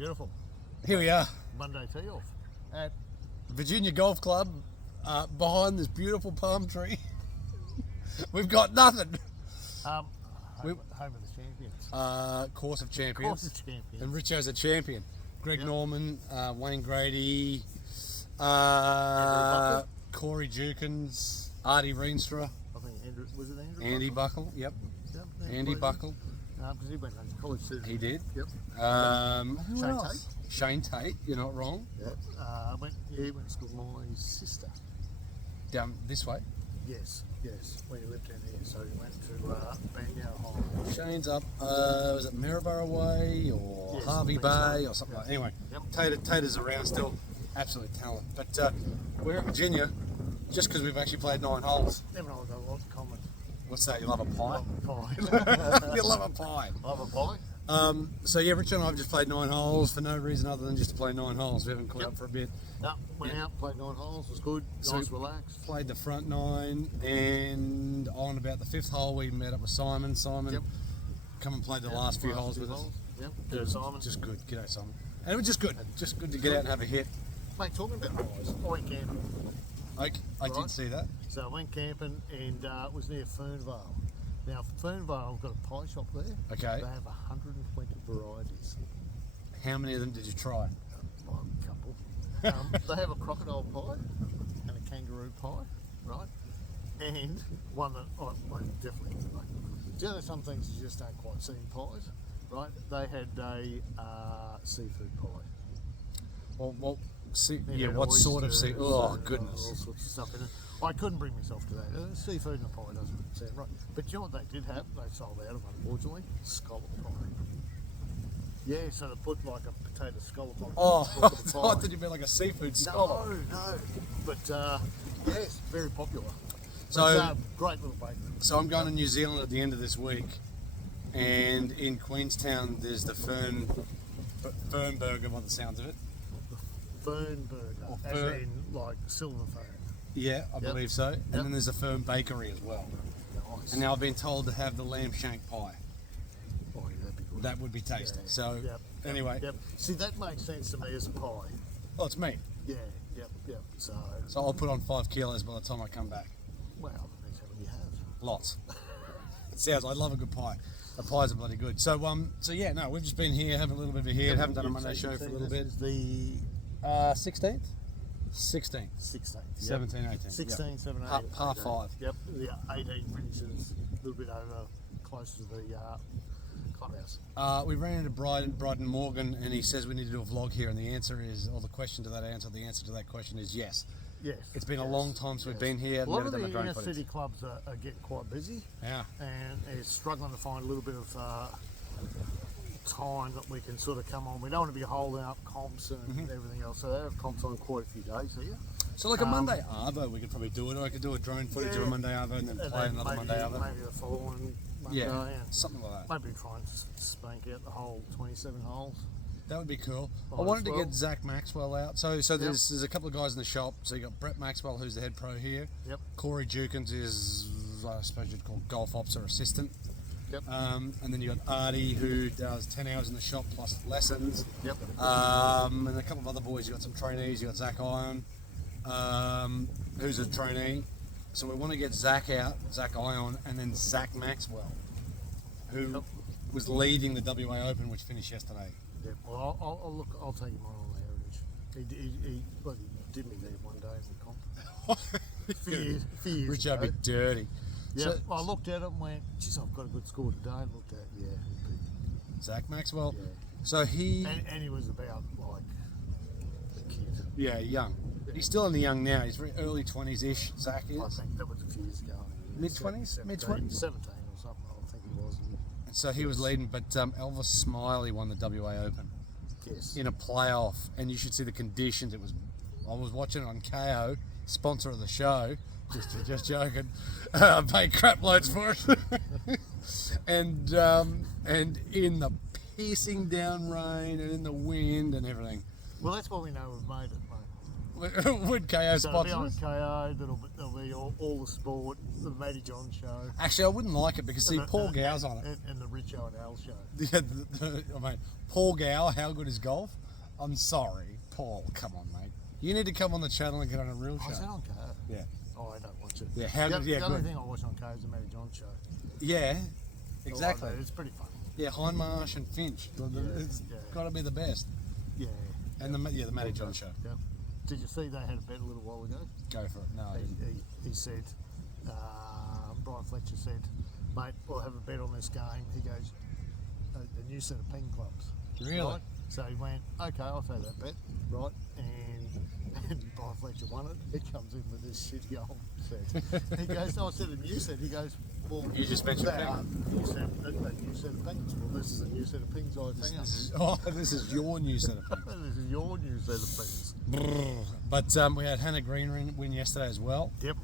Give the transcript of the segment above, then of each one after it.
beautiful. Here we are, Monday tee off at Virginia Golf Club, behind this beautiful palm tree. We've got nothing. home of the champions. Course of Champions. Course of champions. And Richo's a champion. Greg Norman, Wayne Grady, Corey Jukins, Artie Reenstra. I think Andrew, was it Andrew? Andy Buckle, yep. Andy Buckle. Because he went to college too. He did. Yep. Who Shane else? Shane Tate, you're not wrong. Yep. He went to school with my sister. Down this way. Yes. When he lived down here, so he went to Banyara High. Shane's up, was it Maryborough Way or Yes, Harvey I think so. Bay or something like that. Anyway, Yep. Tater's around still, absolute talent. But we're in Virginia just because we've actually played 9 holes. Never know got a lot in common. What's that? You love a pie? Pie. You love a pie. Love a pie. So yeah, Richo and I have just played 9 holes for no reason other than just to play 9 holes. We haven't caught up for a bit. No, went out, played 9 holes, was good, So nice, relaxed. Played the front 9, and on about the 5th hole we met up with Simon. Simon, come and played the last few holes with us. Yep, yeah, Simon. Just good. G'day, Simon. And it was just good to get out and have a hit. Mate, talking about pies, I went camping. I did see that. So I went camping and it was near Fernvale. Now, Fernvale, I've got a pie shop there. Okay. They have 120 varieties. How many of them did you try? Well, a couple. They have a crocodile pie and a kangaroo pie, right? And one that I definitely like. Do you know some things you just don't quite see in pies, right? They had a seafood pie. Well, They yeah. had What sort of oysters sea? Oh and goodness. all sorts of stuff in it. I couldn't bring myself to that. Seafood in a pie doesn't sound right. But you know what they did have? They sold out of, unfortunately? Scallop pie. Yeah, so they put like a potato scallop on Oh, top I of the thought pie. you meant like a seafood scallop. No. But yes, very popular. So- But, great little bakery. So I'm going to New Zealand at the end of this week, and in Queenstown there's the Fern Burger by the sounds of it. Fern burger, Or as fern. in like silver fern. Yeah, I believe so. And then there's a Fern Bakery as well. Nice. And now I've been told to have the lamb shank pie. Oh, yeah, that'd be good. That would be tasty. Yeah. So Yep. anyway, Yep. See, that makes sense to me as a pie. oh, it's me. Yeah, yep. So, So I'll put on 5 kilos by the time I come back. well, depends how many you have. Lots. It sounds. I love a good pie. The pies are bloody good. So yeah, no, we've just been here having a little bit of a hit. Haven't done a Monday show for a little bit. This is the 16th. 16th. 16th. 17, 18. 16, 17, Half 5. Yep, the 18 finishes a little bit over, close to the clubhouse. We ran into Bryden Morgan, and he says we need to do a vlog here, and the answer is, or the question to that answer, the answer to that question is yes. Yes. It's been a long time since we've been here. A lot never of done the a drone inner footage. city clubs are getting quite busy. Yeah. And it's struggling to find a little bit of time that we can sort of come on. We don't want to be holding up comps and everything else. So they have comps on quite a few days here. So like a Monday Arvo, we could probably do it, or I could do a drone footage of a Monday Arvo and then play another maybe, Monday Arvo. Maybe the following Monday. Yeah, And something like that. maybe try and spank out the whole 27 holes. That would be cool. I Might wanted as to well. get Zach Maxwell out. So there's a couple of guys in the shop. So you got Brett Maxwell, who's the head pro here. Yep. Corey Jukins is, I suppose you'd call golf ops or assistant. Yep. And then you got Artie, who does 10 hours in the shop plus lessons. Yep. And a couple of other boys. You got some trainees. You got Zach Ion, who's a trainee. So we want to get Zach out, Zach Ion, and then Zach Maxwell, who was leading the WA Open, which finished yesterday. Yeah, well, I'll take him on the heritage. He did me there one day in the comp. few years Richo ago. be dirty. Yeah, So, I looked at it and went, geez, I've got a good score today. And looked at it, yeah, he'd be- Zach Maxwell. Yeah. So he, and he was about like a kid. yeah, young. He's still in the young now. He's very early 20s-ish, Zach I is. think that was a few years ago. Mid-20s? 17 Mid-20s? 17 or something, I think he was. And so he was leading, but Elvis Smiley won the WA Open Yes. in a playoff, and you should see the conditions. It was, I was watching it on KO, sponsor of the show, just joking. I paid crap loads for it. and in the pissing down rain and in the wind and everything. Well, that's why we know we've made it, mate. Would KO So it'll be on sponsor? KO. There'll be all the sport, the Matty John show, Actually, I wouldn't like it because see, and the- Paul Gow's on it. and the Richo and Al show. Yeah, mate, Paul Gow, how good is golf? I'm sorry, Paul. Come on, mate. You need to come on the channel and get on a real Oh, is that show. on KO? Yeah. Oh, I don't watch it. Yeah, how the, good? Yeah, the only good. thing I watch on KO is the Matty John show. Yeah, I exactly. like that. It's pretty funny. Yeah, Hindmarsh and Finch. It's yeah. got to be the best. Yeah. And the Matty John show. Yeah. Did you see they had a bet a little while ago? Go for it. No, I didn't. He said, Brian Fletcher said, mate, we'll have a bet on this game. He goes, a new set of ping clubs. Really? Right? So he went, okay, I'll take that bet, right? And Brian Fletcher won it. He comes in with this shitty old set. He goes, no, I said a new set. He goes, well, You just mentioned that, ping. you said a new set of pings. Well, this is a new set of pings I found. Oh, this is your new set of things. This is your new set of pings. But we had Hannah Green win yesterday as well. Yep.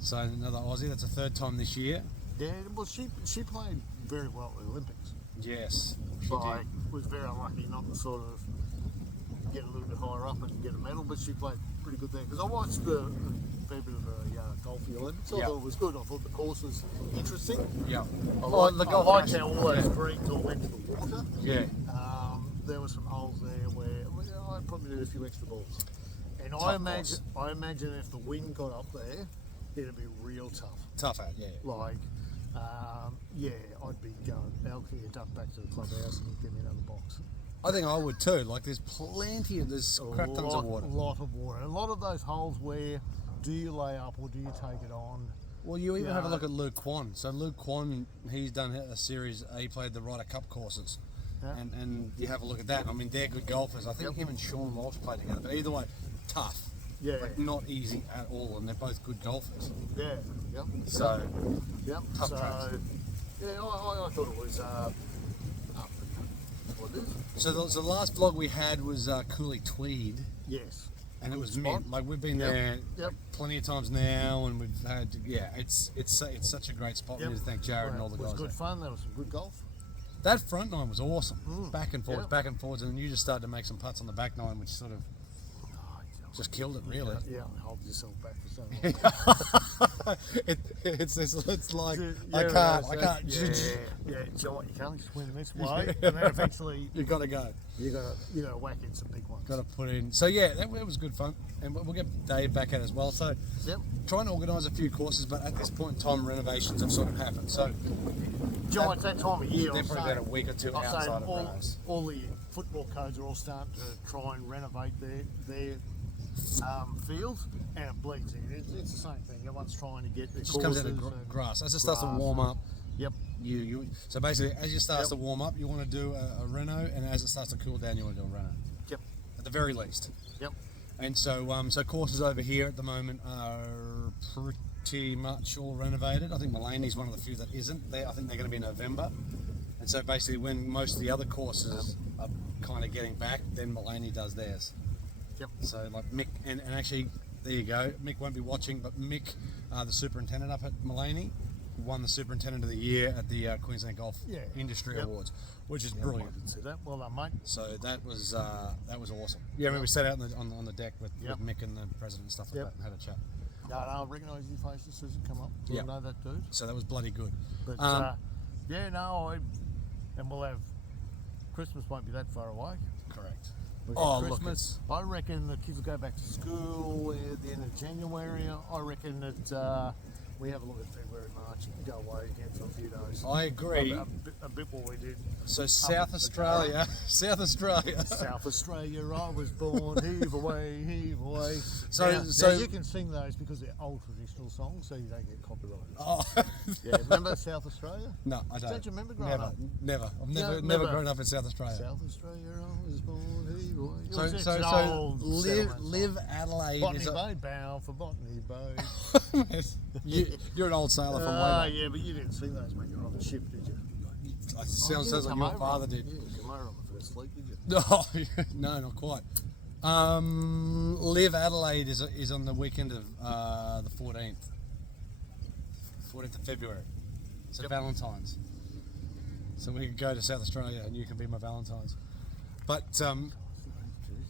So another Aussie. That's the third time this year. Yeah, well, she played very well at the Olympics. Yes, she Like, did. was very unlucky not to sort of get a little bit higher up and get a medal, but she played pretty good there. Because I watched a fair bit of a golf Olympics. I Yeah. thought it was good. I thought the course was interesting. Yeah. I Oh, liked, the I golf liked match. how all those greens all went to the water. Yeah. There were some holes there where I probably did a few extra balls. And Tough I imagine if the wind got up there, it'd be real tough. Tough out. Yeah. Like, yeah, I'd be going, Al, can you duck back to the clubhouse and give me another box? I think I would too. Like, there's crap tons of water. A lot of water. A lot of those holes where do you lay up or do you take it on? Well, you even Yeah. have a look at Luke Kwan. So Luke Kwan, he's done a series. He played the Ryder Cup courses, Yeah. and you have a look at that. I mean, they're good golfers. I think Yep. him and Sean Walsh played together. But either way, tough. Yeah. Like, not easy at all, and they're both good golfers. Yeah, yep. So Yep. Tough so, tracks. yeah, I thought it was what it is. So the last vlog we had was Cooley Tweed, Yes. and it was spot. mint. Like, we've been Yep. there Yep. plenty of times now, and we've had it's such a great spot. We need to thank Jared and all the It was guys. good there. fun. There was some good golf. That front nine was awesome, back and forwards, Yep. back and forwards, and then you just started to make some putts on the back nine, which sort of just killed it, really. Yeah, hold yourself back for so long. It's like Yeah, I can't. Yeah, John, you can't just win this way, and then eventually You got to go. you gotta whack in some big ones. Got to put in. So yeah, that was good fun, and we'll get Dave back at it as well. So Yep. trying to organise a few courses, but at this point in time, renovations have sort of happened. So John, it's that time of year. they're probably about a week or two I'm saying outside of renos. all the football codes are all starting to try and renovate their fields, and it bleeds in. It's the same thing. Everyone's trying to get their It just comes out courses of and grass as it starts to grass warm up. Yep. So basically, as it starts Yep. to warm up, you want to do a reno, and as it starts to cool down, you want to do a reno. Yep. At the very least. Yep. And so, so courses over here at the moment are pretty much all renovated. I think Mulaney's one of the few that isn't. I think they're going to be in November. And so basically, when most of the other courses are kind of getting back, then Mulaney does theirs. Yep. So like Mick, and actually, there you go. Mick won't be watching, but Mick, the superintendent up at Mulaney, won the Superintendent of the Year at the Queensland Golf Yeah. Industry Yep. Awards, which is I brilliant. didn't see that. Well done, mate. So that was awesome. Yeah, I mean, we sat out on the deck with Yep. Mick and the president and stuff like Yep. that and had a chat. No, I recognise your face as soon as it come up. Yep. I know that dude. So that was bloody good. But yeah, no, and we'll have Christmas won't be that far away. Correct. We've Oh, got look, Christmas. I reckon the kids will go back to school at the end of January. I reckon that we have a look at February, March, and go away again for a few days. I agree. A bit what we did. So South Australia, South Australia. South Australia, I was born, heave away, heave away. So- now, so- now you can sing those because they're old traditional songs, so you don't get copyrighted. Oh, Yeah, remember South Australia? no, I don't. Don't you remember growing never, up? Never. I've Yeah, never never. grown up in South Australia. South Australia, I was born, heave away. It So, was so, just an so old live settlement song. Adelaide Botany is a, Bay, bound for Botany Bay. you're an old sailor from way back. Yeah, but you didn't sing those when you were on the ship, did you? It sounds like come your over father on- did. Yeah, come over on the first fleet, did you? No, no, not quite. Live Adelaide is on the weekend of the 14th of February. So Yep. Valentine's. So we can go to South Australia and you can be my Valentine's. But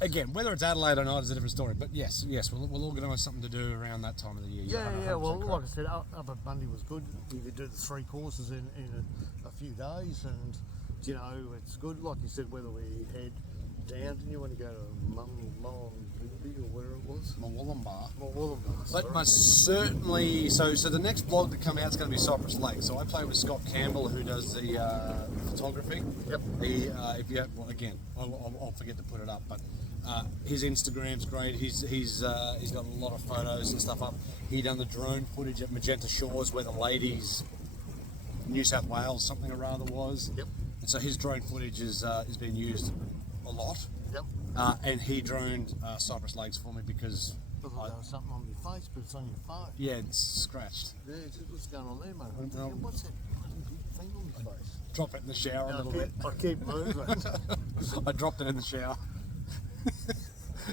again, whether it's Adelaide or not is a different story. But yes, we'll organise something to do around that time of the year. Yeah. 100% Well, correct. like I said, up at Bundy was good. You could do the 3 courses in a few days, and you know it's good. Like you said, whether we head down, didn't you want to go to Mullumbimby or where it was? Mullumbimby. But most certainly, so the next vlog to come out is going to be Cypress Lake. So I play with Scott Campbell, who does the photography. Yep. If you have, well, again, I'll forget to put it up, but his Instagram's great. He's got a lot of photos and stuff up. He done the drone footage at Magenta Shores where the ladies, New South Wales, something or other was. Yep. And so his drone footage is being used a lot. Yep. And he droned Cypress Lakes for me because There was something on your face, but it's on your phone. yeah, it's scratched. Yeah, what's going on there, mate? I'm No. thinking, what's that bloody big thing on your face? Drop it in the shower a little bit. I keep moving. I dropped it in the shower.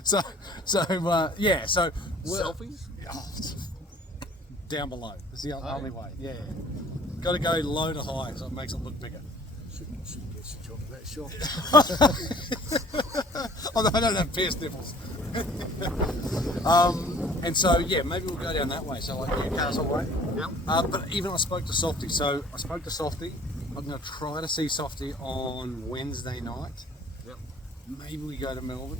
so yeah. So Selfies? down below. It's the only way. Yeah. Got to go low to high so it makes it look bigger. Shouldn't get your job at that shop. Although I don't have pierced nipples. And so yeah, maybe we'll go down that way. So like Newcastle way. Yep. But even I spoke to Softy. So I spoke to Softy. I'm going to try to see Softy on Wednesday night. Yep. Maybe we go to Melbourne,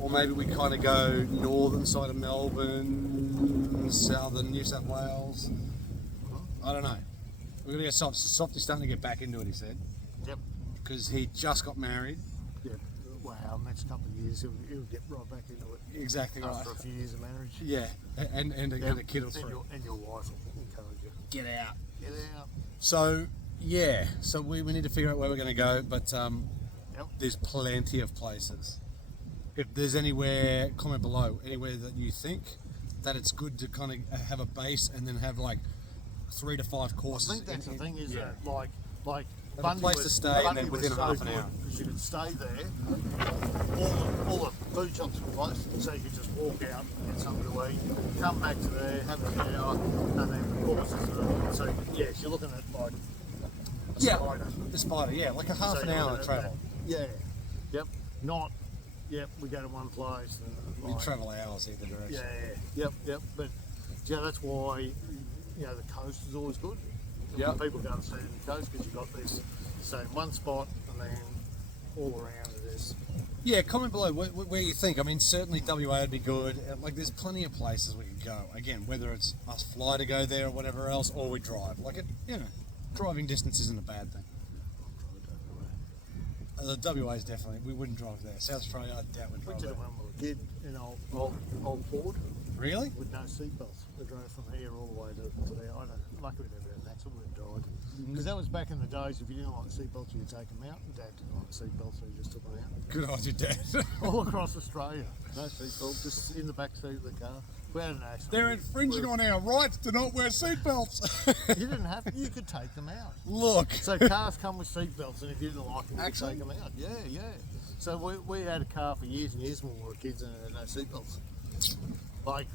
or maybe we kind of go northern side of Melbourne, southern New South Wales. I don't know. We're gonna get Softy's starting to get back into it. He said, Yep. because he just got married. Yep. Wow, next couple of years he'll get right back into it. Exactly right. After a few years of marriage. Yeah, and a kid or three. And your wife will encourage you. Get out. Get out. So yeah, so we need to figure out where we're going to go, but Yep. there's plenty of places. If there's anywhere, comment below, anywhere that you think that it's good to kind of have a base and then have like 3 to 5 courses. I think that's the thing, is yeah. that like Have a Bundy place to stay and Bundy then was within so half an good hour. because you could stay there. All the food shops were closed, so you could just walk out, get something to eat, come back to there, have a shower, and then the courses are. So yes, you're looking at like a spider. The spider, yeah, like a half So an you're hour looking at travel. that. Yeah. Yep. Not. Yep. We go to one place. And, You like, travel hours either direction. Yeah. Yep. But yeah, that's why the coast is always good. Yep. People go and see the coast because you've got this. So in one spot and then all around it is. Yeah, comment below where you think. I mean, certainly WA would be good. Like, there's plenty of places we could go. Again, whether it's us fly to go there or whatever else, or we drive. Like, driving distance isn't a bad thing. The WA is definitely, we wouldn't drive there. South Australia, I doubt we'd We drive did there. it when we were a kid in old Ford Really? with no seatbelts. We drove from here all the way to there. Luckily we never had an accident. We died. Because that was back in the days. If you didn't like seatbelts, you could take them out. Dad didn't like seatbelts, so he just took them out. Good on you, Dad. All across Australia, no seatbelt, just in the back seat of the car. We had an accident. They're infringing on our rights to not wear seatbelts. You didn't have to. You could take them out. Look. So cars come with seatbelts, and if you didn't like them, you could Actually? take them out. Yeah. So we had a car for years and years when we were kids, and it had no seatbelts. Like,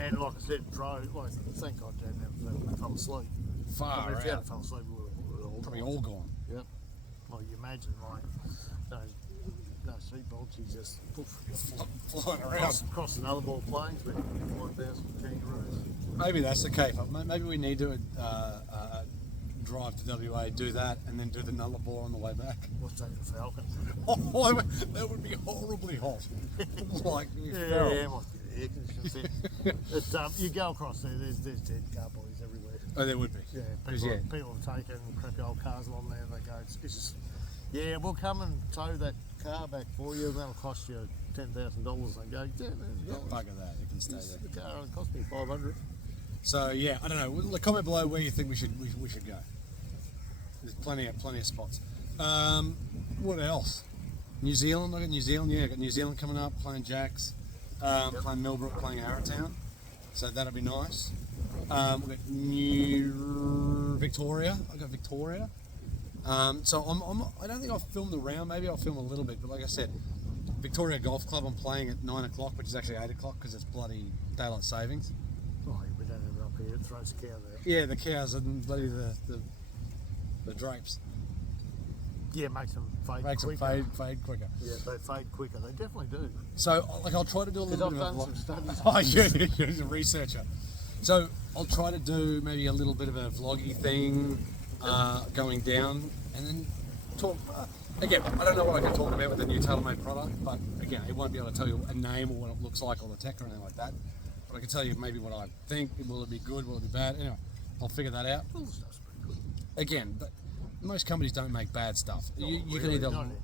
and like I said, drove. Like, thank God Dad never fell asleep. Far If he out. had fell asleep, we were all Probably gone. all gone. Yep. Well, you imagine like no seatbelts, you just poof, Flying around. cross another ball planes with 5,000 kangaroos. Maybe that's the case. Maybe we need to drive to WA, do that, and then do the Nullarbor on the way back. We'll take the Falcon. Oh, that would be horribly hot. Like, Yeah, must be the air conditioning thing. It's, you go across there, there's dead car bodies everywhere. Oh, there would be. Yeah, 'Cause, people have taken crappy old cars along there and they go, it's just, yeah, we'll come and tow that car back for you, that'll cost you $10,000. They go, yeah, Bugger that, you can stay there. the car only cost me $500. So yeah, I don't know. Well, comment below where you think we should go. There's plenty of spots. What else? New Zealand. I got New Zealand. Yeah, I got New Zealand coming up. Playing Jacks. Playing Millbrook. Playing Arrowtown. So that'll be nice. We've got New Victoria. I got Victoria. So I don't think I've filmed around. Maybe I'll film a little bit. But like I said, Victoria Golf Club. I'm playing at 9 o'clock, which is actually 8 o'clock because it's bloody daylight savings. Oh, we don't have it up here, it throws a cow there. Yeah, the cows and bloody the drapes. Yeah, makes them fade Makes quicker. them fade quicker. Yeah, they fade quicker. They definitely do. So, like, I'll try to do a little Because bit I've of a done some studies. Oh, you're a researcher. So I'll try to do maybe a little bit of a vloggy thing going down, and then talk. Again, I don't know what I can talk about with the new TaylorMade product, but again, I won't be able to tell you a name or what it looks like or the tech or anything like that. But I can tell you maybe what I think. Will it be good? Will it be bad? Anyway, I'll figure that out. All the stuff's pretty good. Again, most companies don't make bad stuff. You can Really, either not any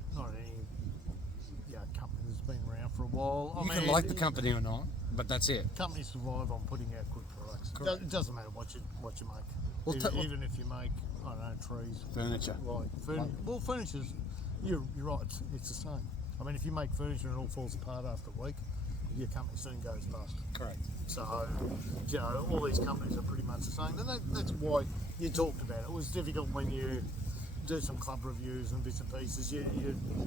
company that's been around for a while. you can like the company or not, but that's it. Companies survive on putting out good products. Correct. It doesn't matter what you make. Well, Even if you make, I don't know, trees. Furniture. Well, furniture's, you're right, it's the same. I mean, if you make furniture and it all falls apart after a week, your company soon goes bust. Correct. So, all these companies are pretty much the same. And that's why you talked about it. It was difficult when you do some club reviews and bits and pieces. You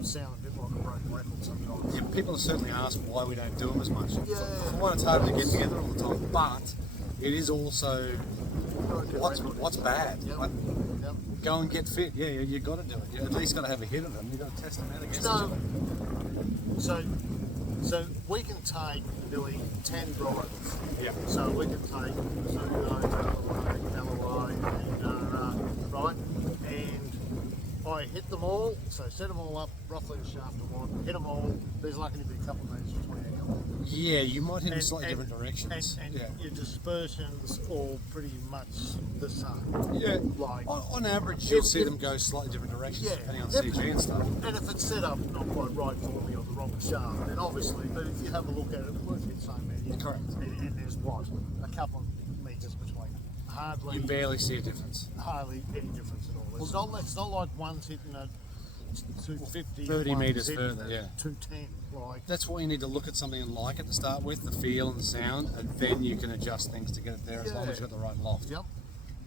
sound a bit like a broken record sometimes. Yeah, people have certainly asked why we don't do them as much. Yeah. For one, it's hard to get together all the time, but it is also what's bad. Yep. Like, Yep. go and get fit. Yeah, you got to do it. You at least got to have a hit of them. You got to test them out against each other. So we can take nearly 10 drivers. Yeah. So we can take Zuno, Callaway, and right, and I hit them all. So set them all up roughly the shaft I want. Hit them all. There's lucky to be a couple of metres between a couple. Yeah, you might hit in slightly different directions. And yeah. your dispersions all pretty much the same. Yeah. Like On average, you'll see them go slightly different directions Yeah. depending on CG and stuff. And if it's set up not quite right for me or the wrong shaft, then obviously, but if you have a look at it, it works the same medium. Correct. And there's what? A couple of metres between. Hardly You barely see a difference. hardly any difference at all. It's not like one's hitting at 250, 30 one's metres hitting further, at yeah. 210. Like, That's why you need to look at something and like it to start with, the feel and the sound, and then you can adjust things to get it there as long as you've got the right loft. yep.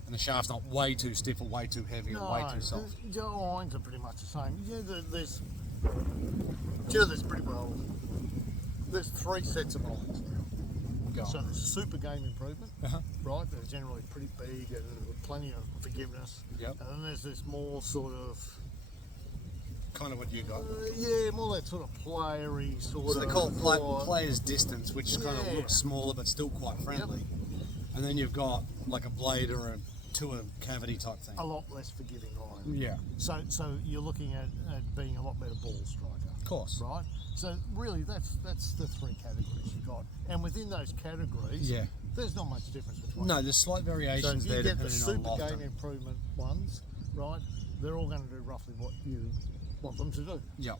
And the shaft's not way too stiff or way too heavy or way too soft. Your irons are pretty much the same. There's pretty well. There's 3 sets of irons now. Go So on. there's super game improvement, Uh-huh. right? They're generally pretty big and with plenty of forgiveness. Yep. And then there's this more sort of, Kind of what you got. more that sort of playery sort So of. they call it or- player's distance, which kind of Yeah. looks smaller but still quite friendly. And then you've got like a blade or a tour cavity type thing. a lot less forgiving iron. Yeah, So you're looking at being a lot better ball striker, of course. right? So really, that's the 3 categories you've got, and within those categories, Yeah. there's not much difference between. No, there's slight So variations you there get the depending on super loft. game improvement ones, right? They're all going to do roughly what you want them to do. Yeah.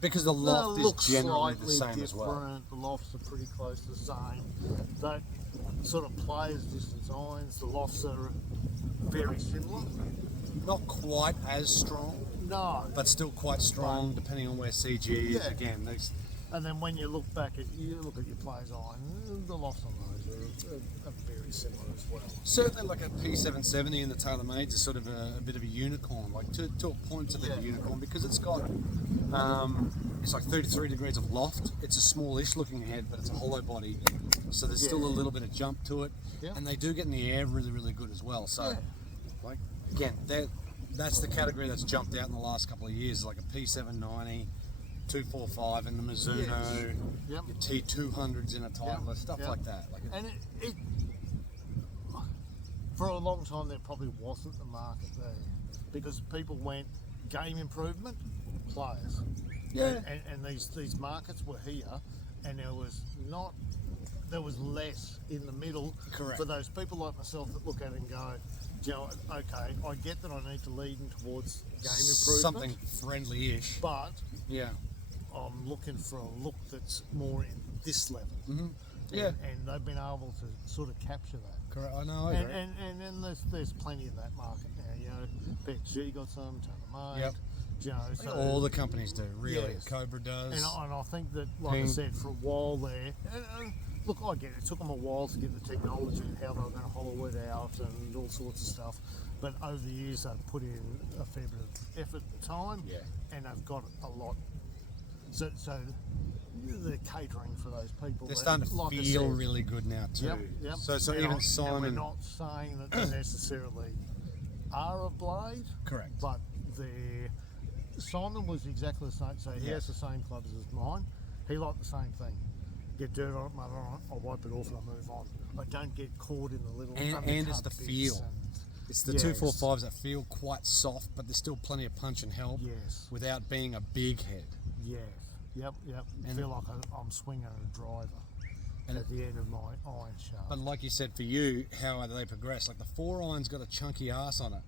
Because the They'll loft look is generally the slightly same as well. different. The lofts are pretty close to the same. That sort of players distance irons. The lofts are very similar. Not quite as strong, No, but still quite strong depending on where CG is. Yeah. Again, these and then when you look back at your players' iron, the lofts on those are very similar as well. certainly like a P770 in the TaylorMade is sort of a bit of a unicorn, like to a point a bit of a Yeah. unicorn because it's got it's like 33 degrees of loft. It's a smallish looking head, but it's a hollow body, so there's still a little bit of jump to it, Yeah. and they do get in the air really, really good as well. So, Yeah. like again, that's the category that's jumped out in the last couple of years, like a P790. 245 and the Mizuno, Yes. Yep. your T200s in a Titleist, stuff Yep. like that. Like And it for a long time there probably wasn't the market there because people went game improvement, players. Yeah. And these markets were here, and there was less in the middle. Correct. For those people like myself that look at it and go, okay, I get that I need to lead in towards game improvement, something friendly-ish. but Yeah. I'm looking for a look that's more in this level. Mm-hmm. And- Yeah. and they've been able to sort of capture that. Correct. I know. I And, agree. and then there's plenty in that market now. PXG got some, TaylorMade. Yep. So All the companies do, really. Yes. Cobra does. and I think that, like I Ping. said, for a while there, and look, I get it. It took them a while to get the technology and how they were going to hollow it out and all sorts of stuff. But over the years, they've put in a fair bit of effort and time, Yeah. and they've got a lot. So they're catering for those people. They're that, starting to like I feel said, really good now too. Yep. So And even and we're Simon. not saying that they necessarily are a blade, Correct. but they're Simon was exactly the same. So he has the same clubs as mine. He liked the same thing. Get dirt on it, mud on it, I'll wipe it off and I move on. I don't get caught in the little and it's the bits feel. It's the Yes. 245s that feel quite soft, but there's still plenty of punch and help Yes. without being a big head. Yes. Yep. I feel like I'm swinging a driver at the end of my iron shaft. But like you said, for you, how they progress? Like the 4 iron's got a chunky ass on it.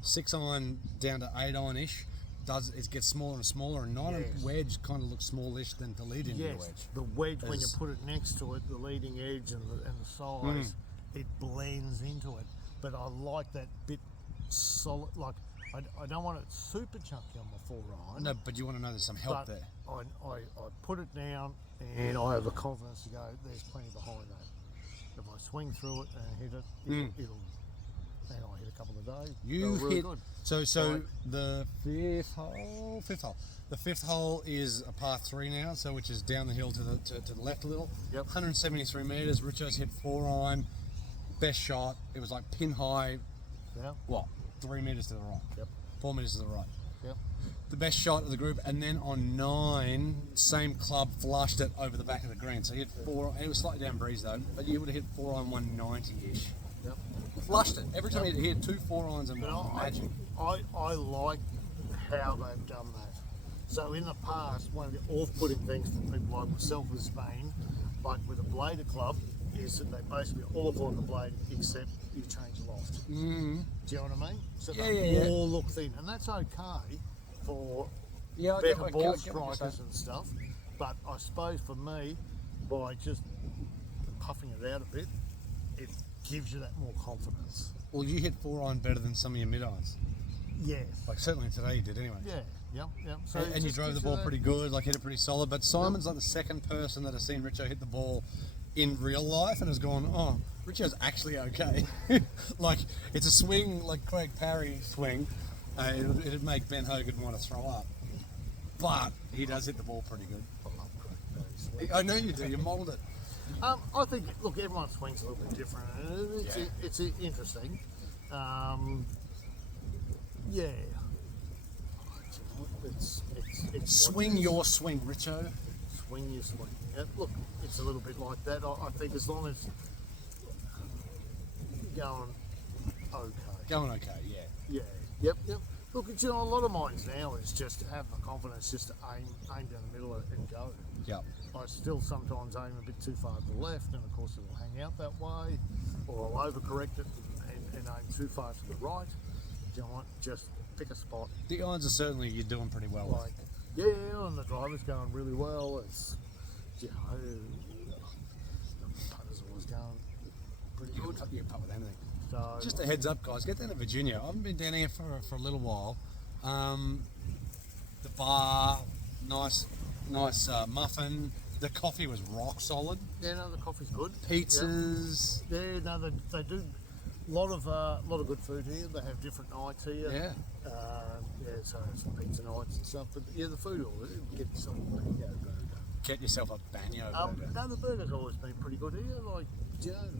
6 iron down to 8 iron-ish. It gets smaller and smaller, and 9 Yes. wedge kind of looks smallish than the lead into the wedge. The wedge, when you put it next to it, the leading edge and the size, it blends into it. But I like that bit solid. Like I don't want it super chunky on my 4 iron. No, but you want to know there's some help but there. I put it down, and I have the confidence to go. There's plenty behind that. If I swing through it and hit it, it'll. And I hit a couple of days. You really hit good. so the fifth hole. The 5th hole is a par 3 now, so which is down the hill to the left a little. Yep. 173 meters. Richo's hit 4 iron, best shot. It was like pin high. Yeah. What? 3 meters to the right. Yep. 4 meters to the right. Yep. The best shot of the group, and then on 9, same club flushed it over the back of the green. So he hit 4. It was slightly down breeze though, but you would have hit 4 on 190-ish. Yep. Flushed it every time he hit 2 4 irons and But one. Magic. I like how they've done that. So in the past, one of the off-putting things for people like myself with Spain, like with a blader club, is that they basically all avoid the blade except you change the loft. Mm-hmm. Do you know what I mean? So Yeah, they yeah, yeah. all look thin, and that's okay for Yeah, I better get what ball you're strikers saying. and stuff. But I suppose for me, by just puffing it out a bit, it gives you that more confidence. Well, you hit 4 iron better than some of your mid irons. Yes. Like certainly today you did anyway. Yeah. Yep. So And you drove the ball pretty good, like hit it pretty solid. But Simon's like the second person that has seen Richo hit the ball in real life and has gone, oh, Richo's actually okay. Like it's a swing like Craig Parry swing. It'd make Ben Hogan want to throw up. But he does hit the ball pretty good. I love Craig Parry swing. I know you do. You mould it. I think, look, everyone swings a little bit different. It's interesting. Yeah. It's Swing your swing, Richo. Swing your swing. Yeah, look, it's a little bit like that. I think as long as going okay. Going okay, yeah. Yeah. Yep. Look, you know, a lot of mine now is just to have the confidence just to aim down the middle and go. Yep. I still sometimes aim a bit too far to the left, and of course it'll hang out that way, or I'll overcorrect it and aim too far to the right. Do you know what? Just pick a spot. The irons are certainly you're doing pretty well Like, yeah, and the driver's going really well. It's, you know, the putter's always going pretty with. good. You can putt with anything. So, Just a heads up, guys. Get down to Virginia. I haven't been down here for a little while. The bar, nice muffin. The coffee was rock solid. yeah, no, the coffee's good. Pizzas. Yeah, no, they do a lot of good food here. They have different nights here. Yeah. So some pizza nights and stuff. But yeah, the food, get yourself a banyo burger. Get yourself a banyo burger. No, the burger's always been pretty good here. Like, you know,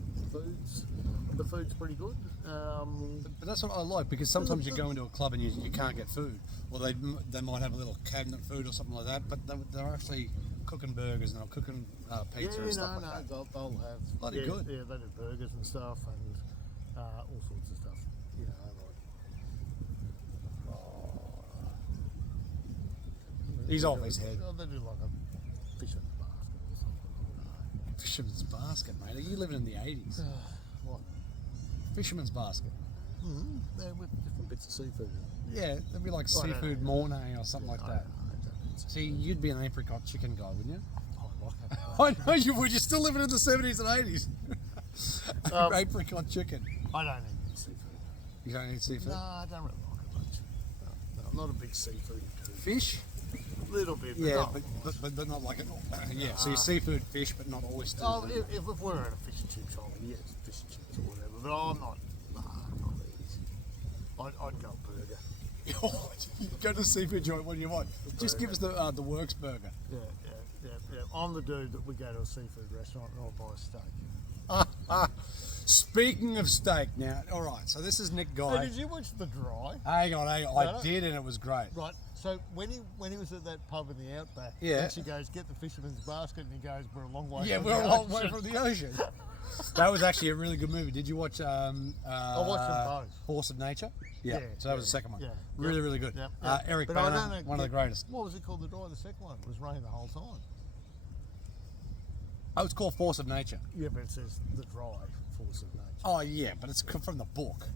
the food's pretty good. But that's what I like, because sometimes you go into a club and you can't get food, or they might have a little cabinet food or something like that. But they're actually cooking burgers and they're cooking pizza and stuff like that. They'll have Bloody good. Yeah, they do burgers and stuff and all sorts of stuff. You know, He's off his head. They do like a fisherman's basket or something. Fisherman's basket, mate. Are you living in the 80s? What? Fisherman's basket. Yeah, with different bits of seafood. Yeah, it'd be like I don't seafood know. mornay or something like that. See, you'd be an apricot chicken guy, wouldn't you? I like it. I know you would. You're still living in the 70s and 80s. Apricot chicken. I don't eat seafood. You don't eat seafood? No, I don't really like it much. No, I'm not a big seafood dude. Fish? Little bit, but Yeah, not. but not like it. Yeah, so you're seafood, fish, but not oysters. Oh, if we're at a fish and chip shop, yes, fish and chips or whatever. But I'm not. Nah, not easy. I'd go burger. You go to the seafood joint. What do you want? Just give us the works burger. Yeah. I'm the dude that we go to a seafood restaurant and I'll buy a steak. Speaking of steak, now, all right. So this is Nick Guy. Hey, did you watch The Dry? Hang on. I did, and it was great. Right. So when he was at that pub in the outback, Yeah. and she goes, "Get the fisherman's basket," and he goes, "We're a long way." Yeah, from we're the a long way ocean." from the ocean. That was actually a really good movie. Did you watch I watched them both. Horse of Nature? Yeah. So that was the second one. Yeah. Really, Yep. really good. Yep. Yep. Eric But I Bana, don't know- one of the greatest. What was it called? The dry. The second one. It was raining the whole time. Oh, it's called Force of Nature. Yeah, but it says the dry force of nature. Oh, yeah, but it's from the book.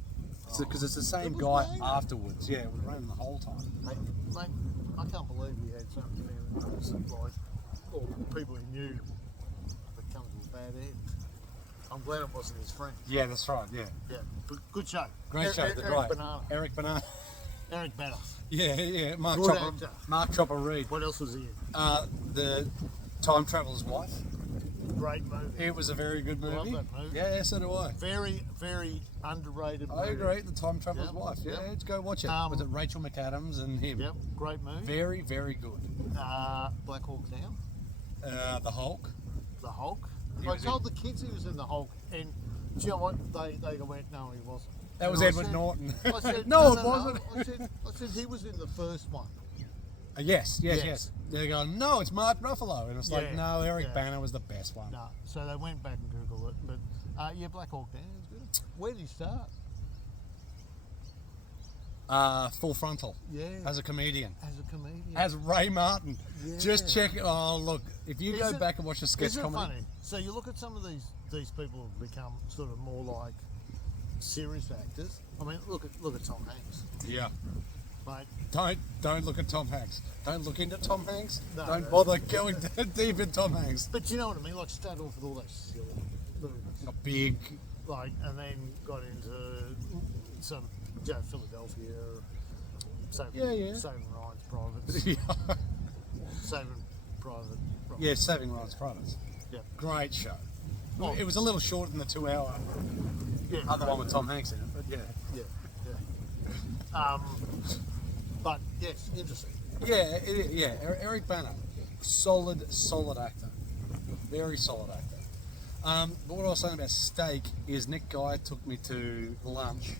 Because it's the same It was guy raining. afterwards. Yeah, it was raining the whole time. Mate, I can't believe we had something like all the people he knew that come to a bad end. I'm glad it wasn't his friend. Yeah, that's right. Yeah, Yeah, but good show. great show. The Eric right. Banana. Eric Banana. Eric Banner. Yeah. Mark Good Chopper. actor. Mark Chopper Reed. What else was he in? The Time Traveler's Wife. Great movie. It was a very good movie. Love that movie. Yeah, so do I. Very, very underrated movie. I agree. The Time Traveler's Yep, Wife. Yeah, yep. let's go watch it. Was it Rachel McAdams and him? Yep, great movie. Very, very good. Black Hawk Down. The Hulk. The Hulk. He I was told the kids he was in the Hulk, and do you know what? They went, no, he wasn't. That was And I Edward said- Norton. I said, No, it wasn't. I said he was in the first one. Yes. Yes. They're going, no, it's Mark Ruffalo. And it's like, Yeah, no, Eric yeah. Bana was the best one. No, so they went back and Googled it, but yeah, Black Hawk Down is good. Where did he start? Full Frontal. Yeah, As a comedian. as a comedian. As Ray Martin. Yeah. Just check it. Oh, look, if you go Is it- back and watch the sketch Isn't it comedy. funny? So you look at some of these people who've become sort of more like serious actors. I mean, look at Tom Hanks, Yeah. mate. Don't look at Tom Hanks. Don't look into Tom Hanks. No, Don't no. bother going deep in Tom Hanks. But you know what I mean? Like started off with all those silly movies, Got big. like, and then got into some Philadelphia, Saving Yeah. Saving Ryan's Privates, yeah. Saving Private. Yeah, Saving Ryan's Privates. Yeah. Great show. Oh. It was a little shorter than the 2 hour Yeah. other one with Tom Hanks in it, but yeah. Yeah. But yes, interesting. Yeah, Eric Bana, solid actor, very solid actor. But what I was saying about steak is Nick Guy took me to lunch.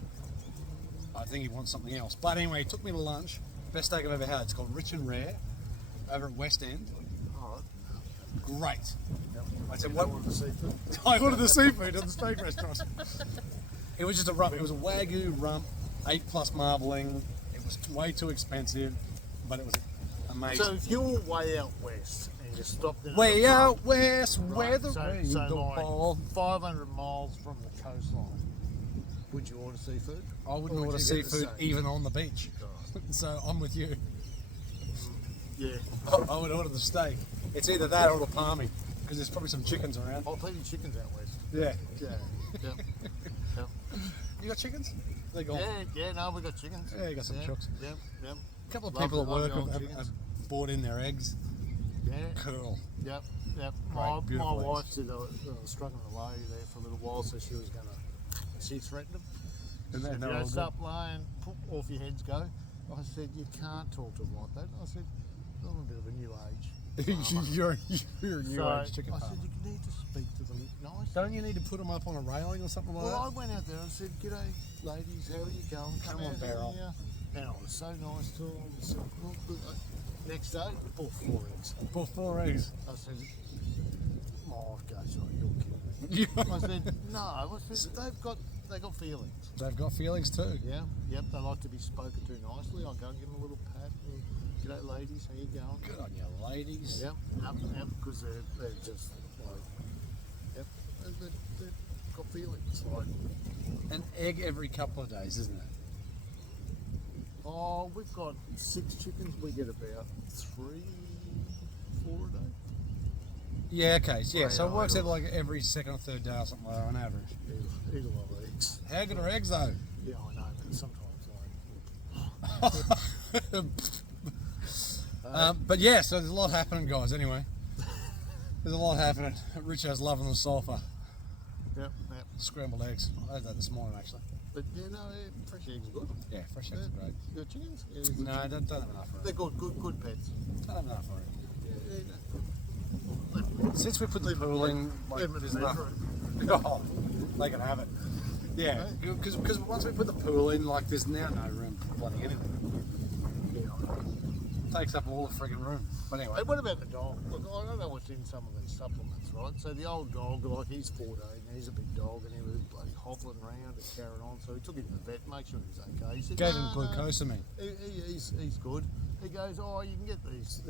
I think he wants something else, but anyway, he took me to lunch. Best steak I've ever had. It's called Rich and Rare, over at West End. All right. Great. I said, You what? don't want the seafood? I ordered the seafood at the steak restaurant. It was just a rump. It was a Wagyu rump, 8+ marbling. It was way too expensive, but it was amazing. So if you were way out west and you stopped in Way a pub, out west, where right, the rain so don't like fall. 500 miles from the coastline, would you order seafood? I wouldn't Or would order you get the seafood same? even on the beach. Right. So I'm with you. Yeah. I would order the steak. It's either that or the palmy, because there's probably some chickens around. I'll plenty of chickens out west. Yeah. Yeah. Yep. Yep. You got chickens? They're gone. Yeah, no, we got chickens. Yeah, you got some chooks. Yep, yep. A couple of Love people the- at love work the old have chickens. bought in their eggs. Yeah. Cool. Yep, yep. Great, My beautiful wife eggs. said they were struggling away there for a little while, so she was going to, she threatened them. And She then said, they're you know, all good. stop lying, off your heads go. I said, you can't talk to them like that. I said, I'm a bit of a new age. you're a new So age chicken I farmer. said, you need to speak to them nice. Don't you need to put them up on a railing or something like Well, I that? went out there and said, g'day, ladies, how are you going? Come out on, Beryl. here." And I was so nice to them. I said, "Well, good." Next day, bought 4 eggs. Bought 4 eggs. I said, my wife goes, oh, you're kidding me. I said, no. I said, they got feelings. They've got feelings too. Yeah, yep. They like to be spoken to nicely. I'll go and give them a little pat. And, g'day, ladies, how you going? Good on you, ladies. Yep, because they're just like, yep, they've got feelings. Like, An egg every couple of days, isn't it? oh, we've got 6 chickens. We get about 3, 4 a day. Yeah, okay. Yeah, so it Right, works right. out like every second or third day or something like that on average. Eat a lot of eggs. How good are eggs though? Yeah, I know, but sometimes like. But yeah, so there's a lot happening, guys. Anyway, there's a lot happening. Richo's loving the sulphur. Yep. Scrambled eggs. I had that this morning actually. But yeah, no, fresh eggs are good. Yeah, fresh eggs are great. You got chickens? Yeah, No, I don't have enough for they're it. good pets. Don't have enough for it. Yeah, Since we put the pool in, like, Leave 'em in there's the nothing. Oh, they can have it. Yeah, because once we put the pool in, like, there's now no room for bloody anything. takes up all the friggin' room. But anyway. Hey, what about the dog? Look, I don't know what's in some of these supplements, right? So the old dog, like he's 14, he's a big dog, and he was bloody hobbling around and carrying on. So he took him to the vet, make sure he's okay. He said, Gave him glucosamine. He's good. He goes, oh, you can get this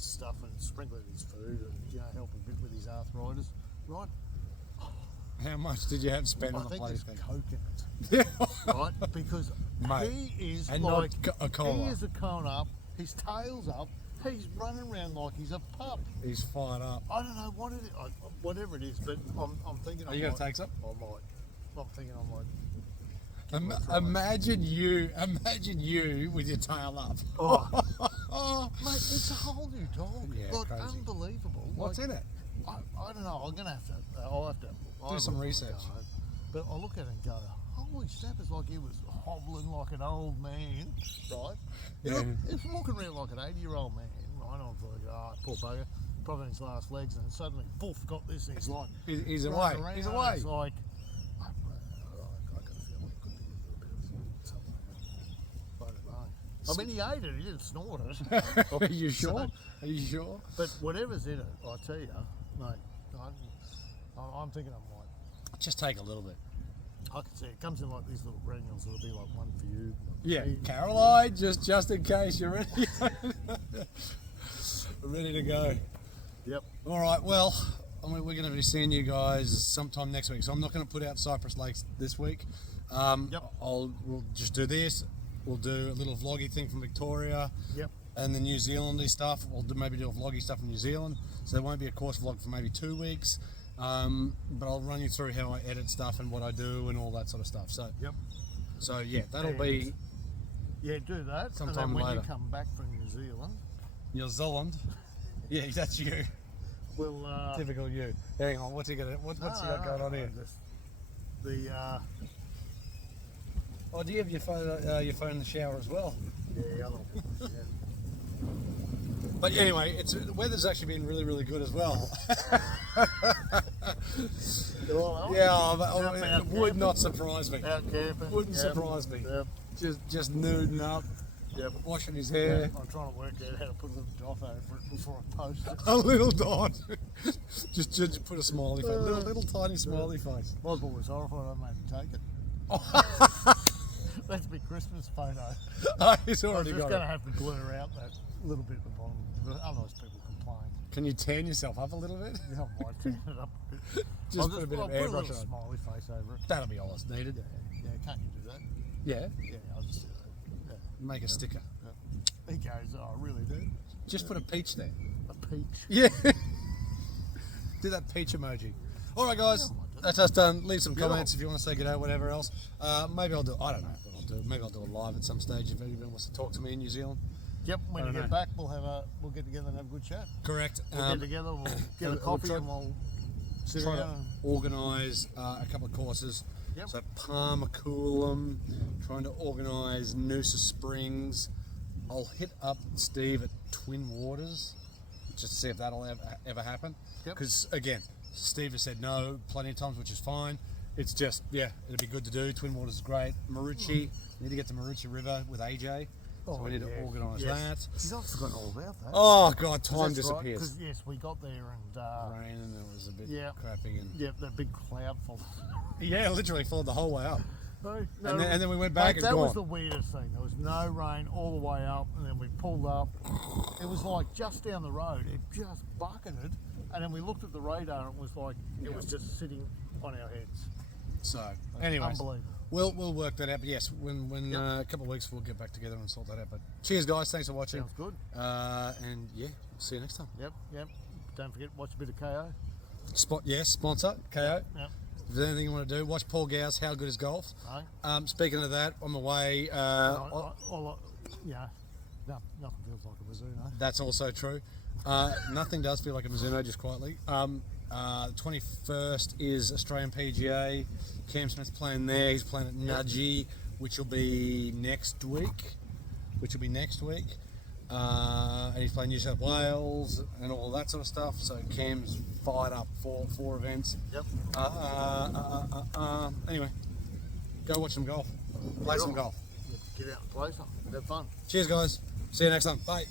stuff and sprinkle it in his food, and help a bit with his arthritis, right? How much did you have to spend on the I think bloody there's thing? coke in it, right? Because Mate, he is and like not a cola. he is a cone up, his tail's up, he's running around like he's a pup. He's fired up. I don't know what it is, whatever it is, but I'm thinking. Are you going to take some? I might. I'm thinking I might. Imagine you with your tail up. Oh, mate, it's a whole new dog. Yeah, like, crazy. unbelievable. What's like, in it? I don't know. I'm gonna have to. I'll have to Do some research. But I look at it and go, holy snap! It's like he was hobbling like an old man, right? Yeah. He's walking around like an 80-year-old man. Right? I'm like, poor bugger, probably on his last legs, and suddenly, poof, got this, and he's like, He's running away. around, He's and away. It's like, I got a feeling it could be a little bit of something. I don't know. I mean, he ate it. He didn't snort it. Are you sure? So, Are you sure? but whatever's in it, I tell you, mate, I'm thinking I might. Just take a little bit. I can see it comes in like these little granules. It'll be like one for you. One for Yeah, me. Caroline, just in case you're ready. Ready to go. Yep. All right. Well, I mean, we're going to be seeing you guys sometime next week, so I'm not going to put out Cypress Lakes this week. Yep. We'll just do this. We'll do a little vloggy thing from Victoria. Yep. And the New Zealandy stuff. We'll maybe do a vloggy stuff from New Zealand. So there won't be a course vlog for maybe 2 weeks. But I'll run you through how I edit stuff and what I do and all that sort of stuff. So, Yep. so yeah, that'll be Yeah, do that. Sometime and then when later. you come back from New Zealand, New Zealand. Yeah, that's you. we'll. Typical you. Hang on, what's he got going on here? The Oh, do you have your phone in the shower as well? the other one. Yeah. But anyway, the weather's actually been really, really good as well. Yeah, but it would not surprise me. Out camping. Wouldn't Yep. surprise me. Yep. Just nuding up, Yep. washing his hair. Yeah, I'm trying to work out how to put a little dot over it before I post it. A little dot. just put a smiley face. Little tiny smiley face. My boy was horrified. I made him take it. That's a big Christmas photo. He's I'm already just got going to it. have to blur out that little bit at the bottom. Otherwise, people complain. Can you tan yourself up a little bit? Yeah, I might turn it up a bit. Just put a bit of I'll put a airbrush little on. smiley face over it. That'll be all that's needed. Yeah, can't you do that? Yeah. Yeah, I'll just do that. Yeah. Make a sticker. He goes, oh, I really do. Just put a peach there. A peach. Yeah. Do that peach emoji. All right, guys. That's us done. Leave some comments if you want to say good day, whatever else. Maybe I'll do. I don't know what I'll do. Maybe I'll do a live at some stage if anyone wants to talk to me in New Zealand. Yep. When I you don't get know. back, we'll get together and have a good chat. Correct. We'll get together. We'll get a we'll coffee try- and we'll sit Try to down. organise a couple of courses. Yep. So Palmacoolum, trying to organise Noosa Springs. I'll hit up Steve at Twin Waters just to see if that'll ever happen. Yep. Because again, Steve has said no plenty of times, which is fine. It's just, yeah, it'll be good to do. Twin Waters is great. Marucci, need to get to Marucci River with AJ. So we need to organise that. Geez, I've forgotten all about that. Oh God, time That's right, disappears. 'cause, yes, we got there and Rain and it was a bit yeah. crappy. And yeah, that big cloud fall. yeah, literally followed the whole way up. No, And then we went back mate, and that gone. was the weirdest thing. There was no rain all the way up, and then we pulled up. It was like just down the road. It just bucketed, and then we looked at the radar, and it was like it was just sitting on our heads. So, anyways, Unbelievable. we'll work that out. But yes, when a couple of weeks we'll get back together and sort that out. But cheers, guys. Thanks for watching. Sounds good. And yeah, see you next time. Yep. Don't forget, watch a bit of KO. Sponsor KO. Yep. If there's anything you want to do, watch Paul Gow's How Good Is Golf. No? Speaking of that, on the way, Yeah. No, nothing feels like a Mizuno. that's also true. Nothing does feel like a Mizuno, just quietly. 21st is Australian PGA. Cam Smith's playing there. He's playing at Nudgee, which will be next week. And he's playing New South Wales and all that sort of stuff. So Cam's fired up for 4 events. Yep. Anyway, go watch some golf. Play some golf. Get out and play something. Have fun. Cheers, guys. See you next time. Bye.